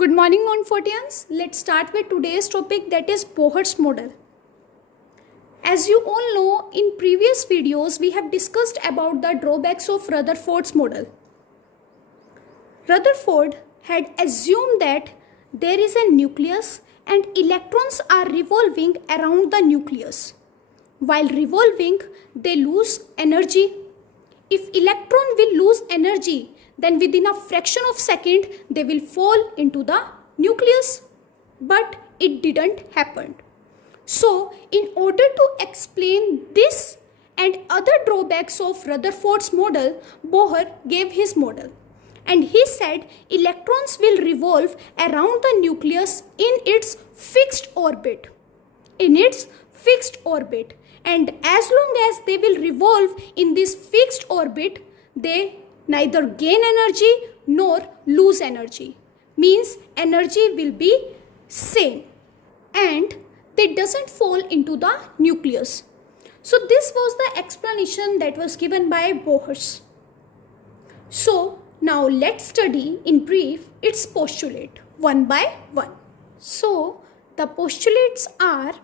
Good morning, Montfortians. Let's start with today's topic, that is Bohr's model. As you all know, in previous videos we have discussed about the drawbacks of Rutherford's model. Rutherford had assumed that there is a nucleus and electrons are revolving around the nucleus. While revolving, they lose energy. If electron will lose energy, then within a fraction of a second they will fall into the nucleus. But it didn't happen. So, in order to explain this and other drawbacks of Rutherford's model, Bohr gave his model. And he said electrons will revolve around the nucleus in its fixed orbit. And as long as they will revolve in this fixed orbit, they neither gain energy nor lose energy. Means energy will be same. And they doesn't fall into the nucleus. So this was the explanation that was given by Bohr. So now let's study in brief its postulate one by one. So the postulates are: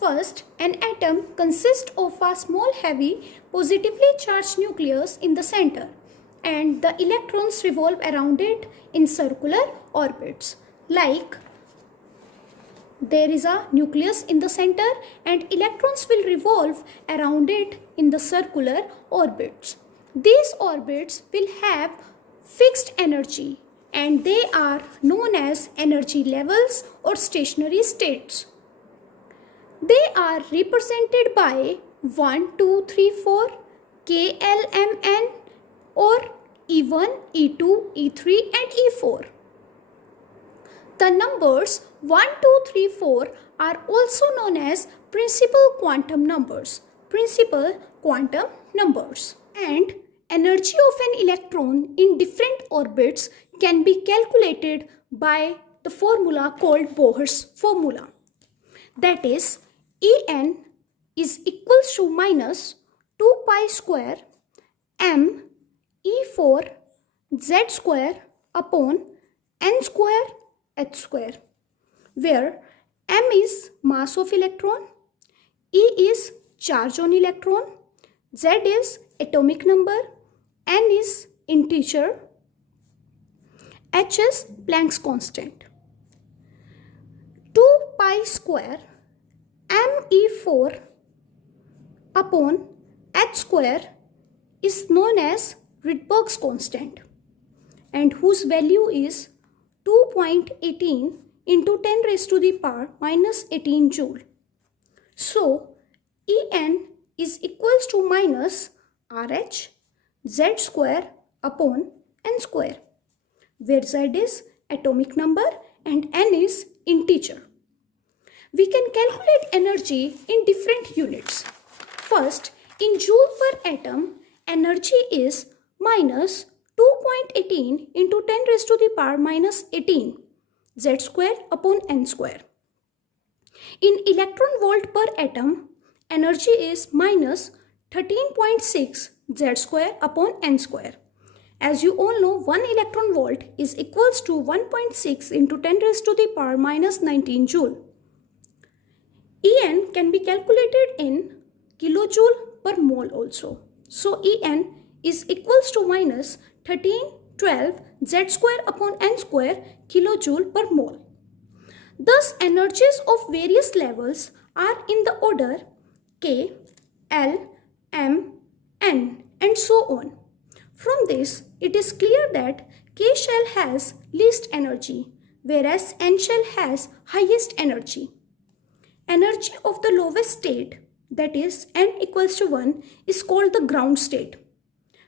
first, an atom consists of a small heavy positively charged nucleus in the center and the electrons revolve around it in circular orbits. Like there is a nucleus in the center and electrons will revolve around it in the circular orbits. These orbits will have fixed energy and they are known as energy levels or stationary states. They are represented by 1, 2, 3, 4, K, L, M, N or E1, E2, E3 and E4. The numbers 1, 2, 3, 4 are also known as principal quantum numbers. And energy of an electron in different orbits can be calculated by the formula called Bohr's formula. That is, En is equals to minus 2 pi square m E4 z square upon n square h square, where m is mass of electron, E is charge on electron, z is atomic number, n is integer, h is Planck's constant. 2 pi square me4 upon h square is known as Rydberg's constant and whose value is 2.18 into 10 raised to the power minus 18 joule. So, En is equals to minus RH z square upon n square, where z is atomic number and n is integer. We can calculate energy in different units. First, in joule per atom, energy is minus 2.18 into 10 raised to the power minus 18 z square upon n square. In electron volt per atom, energy is minus 13.6 z square upon n square. As you all know, 1 electron volt is equals to 1.6 into 10 raised to the power minus 19 joule. En can be calculated in kilojoule per mole also. So En is equals to minus 1312 z square upon n square kilojoule per mole. Thus, energies of various levels are in the order K, L, M, N and so on. From this, it is clear that K shell has least energy, whereas N shell has highest energy. Energy of the lowest state, that is n equals to 1, is called the ground state.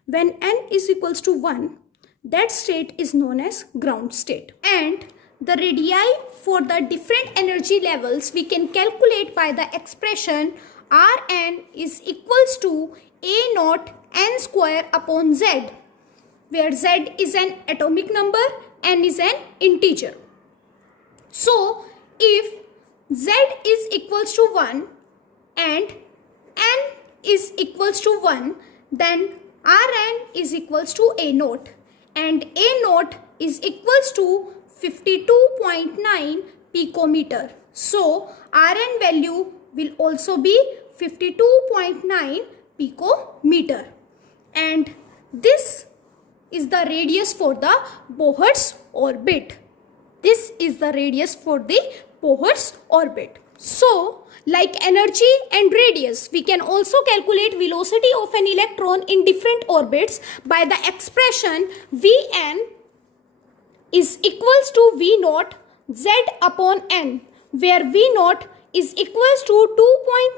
When n is equals to 1, that state is known as ground state. And the radii for the different energy levels we can calculate by the expression Rn is equals to A naught n square upon z, where z is an atomic number, n is an integer. So, if z is equals to 1 and n is equals to 1, then Rn is equals to A naught and A naught is equals to 52.9 picometer. So Rn value will also be 52.9 picometer. And this is the radius for the Bohr's orbit. This is the radius for the Bohr's orbit. So, like energy and radius, we can also calculate velocity of an electron in different orbits by the expression Vn is equals to V naught Z upon N, where V naught is equals to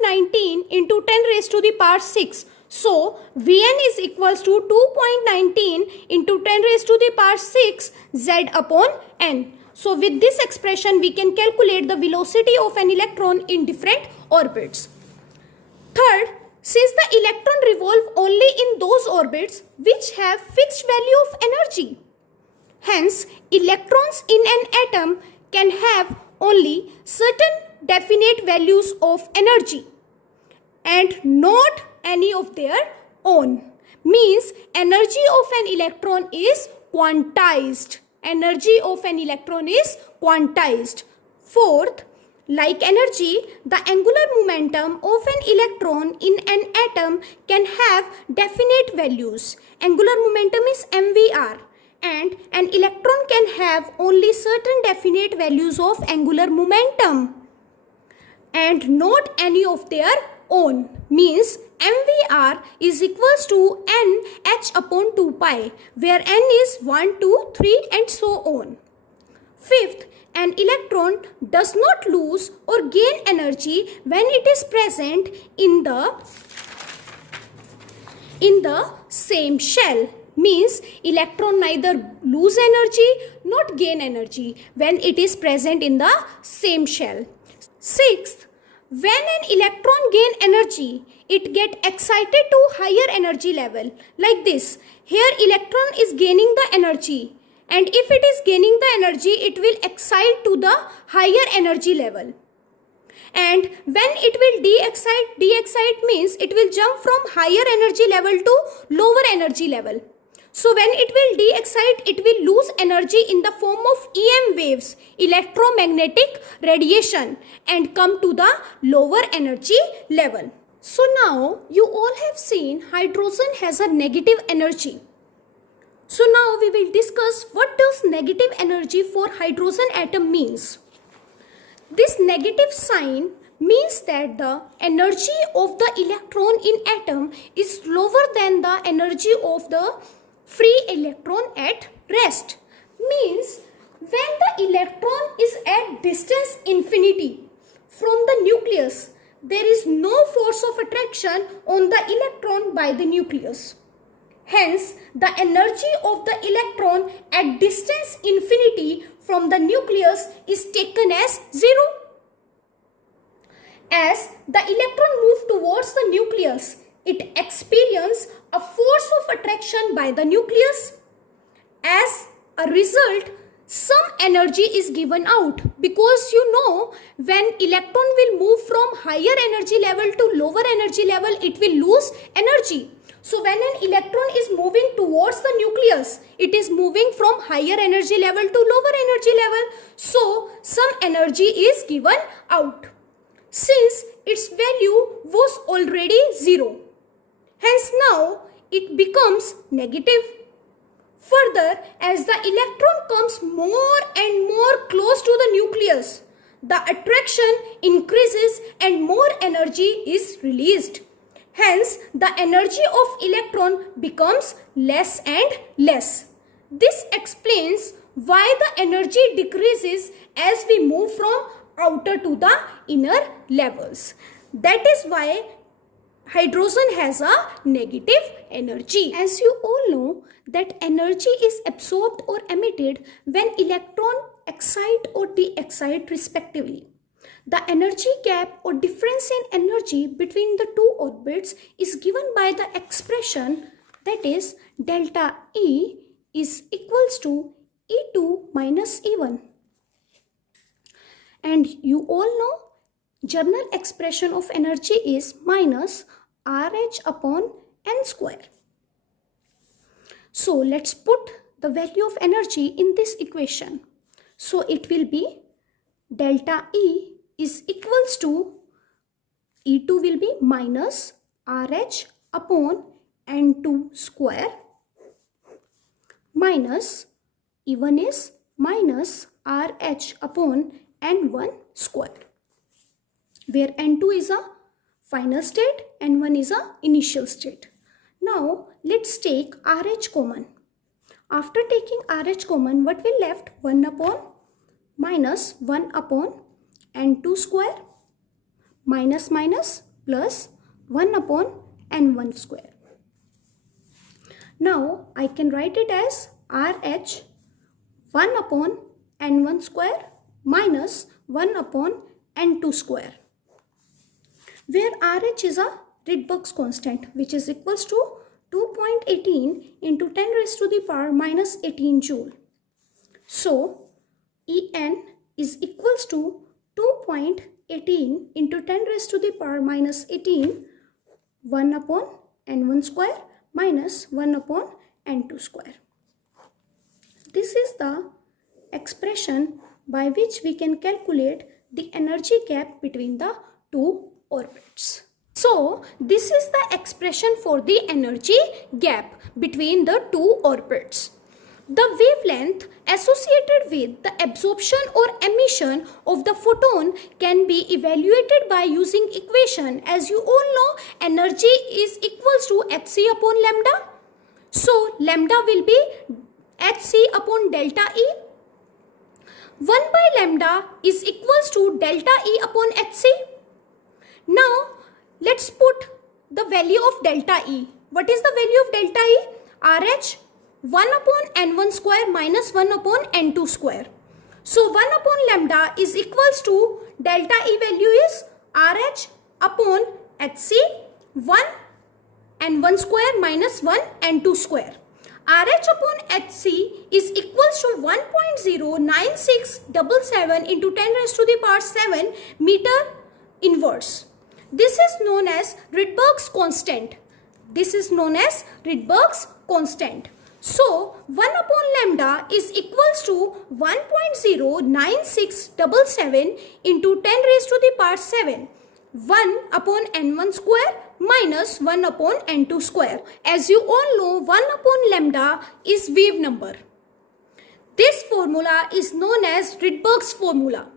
2.19 into 10 raised to the power 6. So, Vn is equals to 2.19 into 10 raised to the power 6 Z upon N. So, with this expression, we can calculate the velocity of an electron in different orbits. Third, since the electron revolve only in those orbits which have fixed value of energy, hence, electrons in an atom can have only certain definite values of energy and not any of their own. Means energy of an electron is quantized. Energy of an electron is quantized. Fourth, like energy, the angular momentum of an electron in an atom can have definite values. Angular momentum is mvr. And an electron can have only certain definite values of angular momentum and not any of their own. Means mvr is equals to nh upon 2 pi, where n is 1, 2, 3 and so on. Fifth, an electron does not lose or gain energy when it is present in the same shell. Means electron neither lose energy nor gain energy when it is present in the same shell. Sixth, when an electron gain energy, it get excited to higher energy level. Like this, here electron is gaining the energy, and if it is gaining the energy, it will excite to the higher energy level. And when it will de-excite means it will jump from higher energy level to lower energy level. So when it will de-excite, it will lose energy in the form of EM waves, electromagnetic radiation, and come to the lower energy level. So now you all have seen hydrogen has a negative energy. So now we will discuss what does negative energy for hydrogen atom means. This negative sign means that the energy of the electron in atom is lower than the energy of the free electron at rest. Means when the electron is at distance infinity from the nucleus, there is no force of attraction on the electron by the nucleus. Hence, the energy of the electron at distance infinity from the nucleus is taken as 0. As the electron moves towards the nucleus, it experiences a force of attraction by the nucleus. As a result, some energy is given out, because you know when electron will move from higher energy level to lower energy level, it will lose energy. So when an electron is moving towards the nucleus, it is moving from higher energy level to lower energy level. So some energy is given out, since its value was already 0. Hence now it becomes negative. Further, as the electron comes more and more close to the nucleus, the attraction increases and more energy is released. Hence, the energy of electron becomes less and less. This explains why the energy decreases as we move from outer to the inner levels. That is why hydrogen has a negative energy. As you all know that energy is absorbed or emitted when electron excite or de-excite respectively. The energy gap or difference in energy between the two orbits is given by the expression, that is delta E is equals to E2 minus E1. And you all know general expression of energy is minus RH upon n square. So let's put the value of energy in this equation. So it will be delta E is equals to E2 will be minus RH upon N2 square minus E1 is minus RH upon N1 square, where N2 is a final state, N1 is a initial state. Now let's take RH common. After taking RH common, what will left? 1 upon minus 1 upon N2 square minus minus plus 1 upon N1 square. Now I can write it as RH 1 upon N1 square minus 1 upon N2 square, where RH is a Rydberg's constant, which is equals to 2.18 into 10 raised to the power minus 18 joule. So En is equals to 2.18 into 10 raised to the power minus 18, 1 upon N1 square minus 1 upon N2 square. This is the expression by which we can calculate the energy gap between the two orbits. So this is the expression for the energy gap between the two orbits. The wavelength associated with the absorption or emission of the photon can be evaluated by using equation. As you all know, energy is equals to hc upon lambda. So lambda will be hc upon delta E. 1 by lambda is equals to delta E upon hc. Now let's put the value of delta E. What is the value of delta E? RH 1 upon N1 square minus 1 upon N2 square. So 1 upon lambda is equals to delta E value is RH upon HC 1 N1 square minus 1 N2 square. RH upon HC is equals to 1.09677 into 10 raised to the power 7 meter inverse. This is known as Rydberg's constant. This is known as Rydberg's constant. So 1 upon lambda is equals to 1.09677 into 10 raised to the power 7. 1 upon N1 square minus 1 upon N2 square. As you all know, 1 upon lambda is wave number. This formula is known as Rydberg's formula.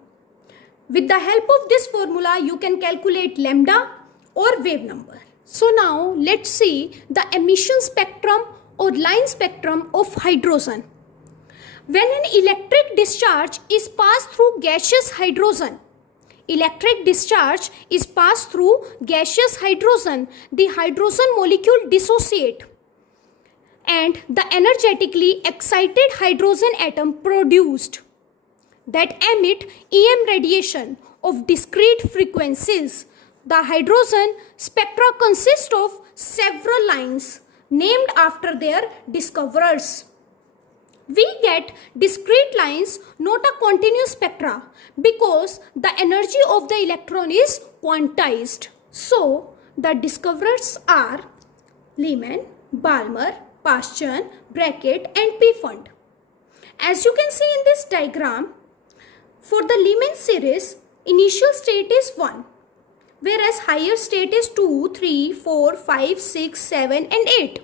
With the help of this formula, you can calculate lambda or wave number. So now let's see the emission spectrum or line spectrum of hydrogen. When an electric discharge is passed through gaseous hydrogen, the hydrogen molecule dissociate and the energetically excited hydrogen atom produced that emit EM radiation of discrete frequencies. The hydrogen spectra consist of several lines named after their discoverers. We get discrete lines, not a continuous spectra, because the energy of the electron is quantized. So the discoverers are Lyman, Balmer, Paschen, Brackett and Pfund. As you can see in this diagram, for the Lyman series, initial state is 1. Whereas higher state is 2, 3, 4, 5, 6, 7 and 8.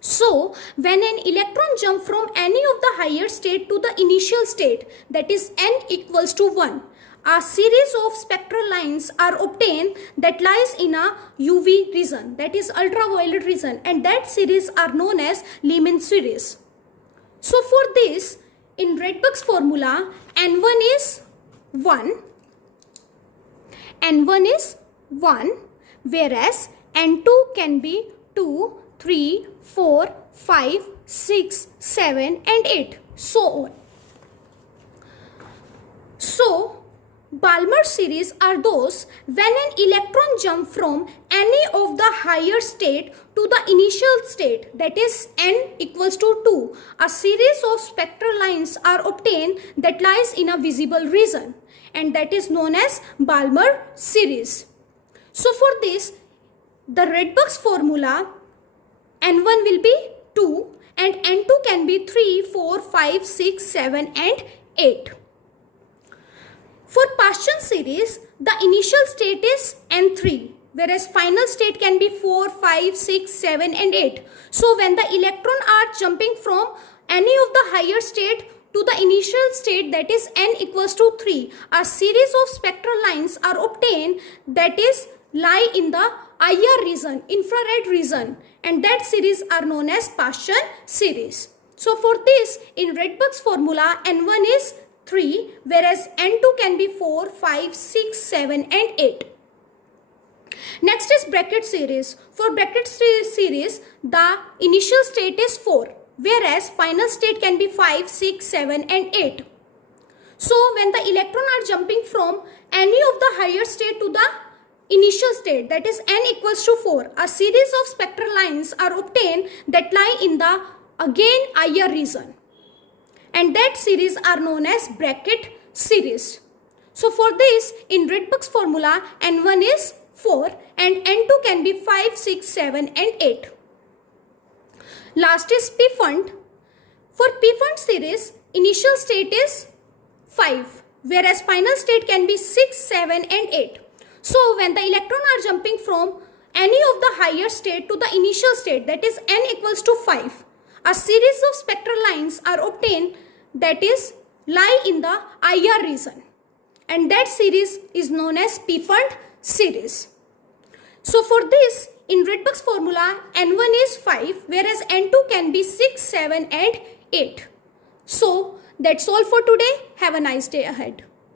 So when an electron jump from any of the higher state to the initial state, that is n equals to 1, a series of spectral lines are obtained that lies in a UV region, that is ultraviolet region, and that series are known as Lyman series. So for this, in Rydberg's formula, N1 is 1, whereas N2 can be 2, 3, 4, 5, 6, 7 and 8, so on. So Balmer series are those when an electron jump from any of the higher state to the initial state, that is n equals to 2. A series of spectral lines are obtained that lies in a visible region, and that is known as Balmer series. So for this, the Rydberg's formula, N1 will be 2 and N2 can be 3, 4, 5, 6, 7 and 8. For Paschen series, the initial state is N3, whereas final state can be 4, 5, 6, 7 and 8. So when the electron are jumping from any of the higher state to the initial state, that is n equals to 3, a series of spectral lines are obtained that is lie in the IR region, infrared region, and that series are known as Paschen series. So for this, in Rydberg's formula, N1 is 3, whereas N2 can be 4, 5, 6, 7 and 8. Next is bracket series. For bracket series, the initial state is 4, whereas final state can be 5, 6, 7 and 8. So when the electron are jumping from any of the higher state to the initial state, that is n equals to 4, a series of spectral lines are obtained that lie in the again IR region, and that series are known as bracket series. So for this, in Rydberg's formula, N1 is 4 and N2 can be 5, 6, 7 and 8. Last is P-Fund. For P-Fund series, initial state is 5, whereas final state can be 6, 7 and 8. So when the electron are jumping from any of the higher state to the initial state, that is n equals to 5, a series of spectral lines are obtained that is lie in the IR region, and that series is known as P-Fund series. So for this, in Rydberg's formula, N1 is 5, whereas N2 can be 6, 7 and 8. So that's all for today. Have a nice day ahead.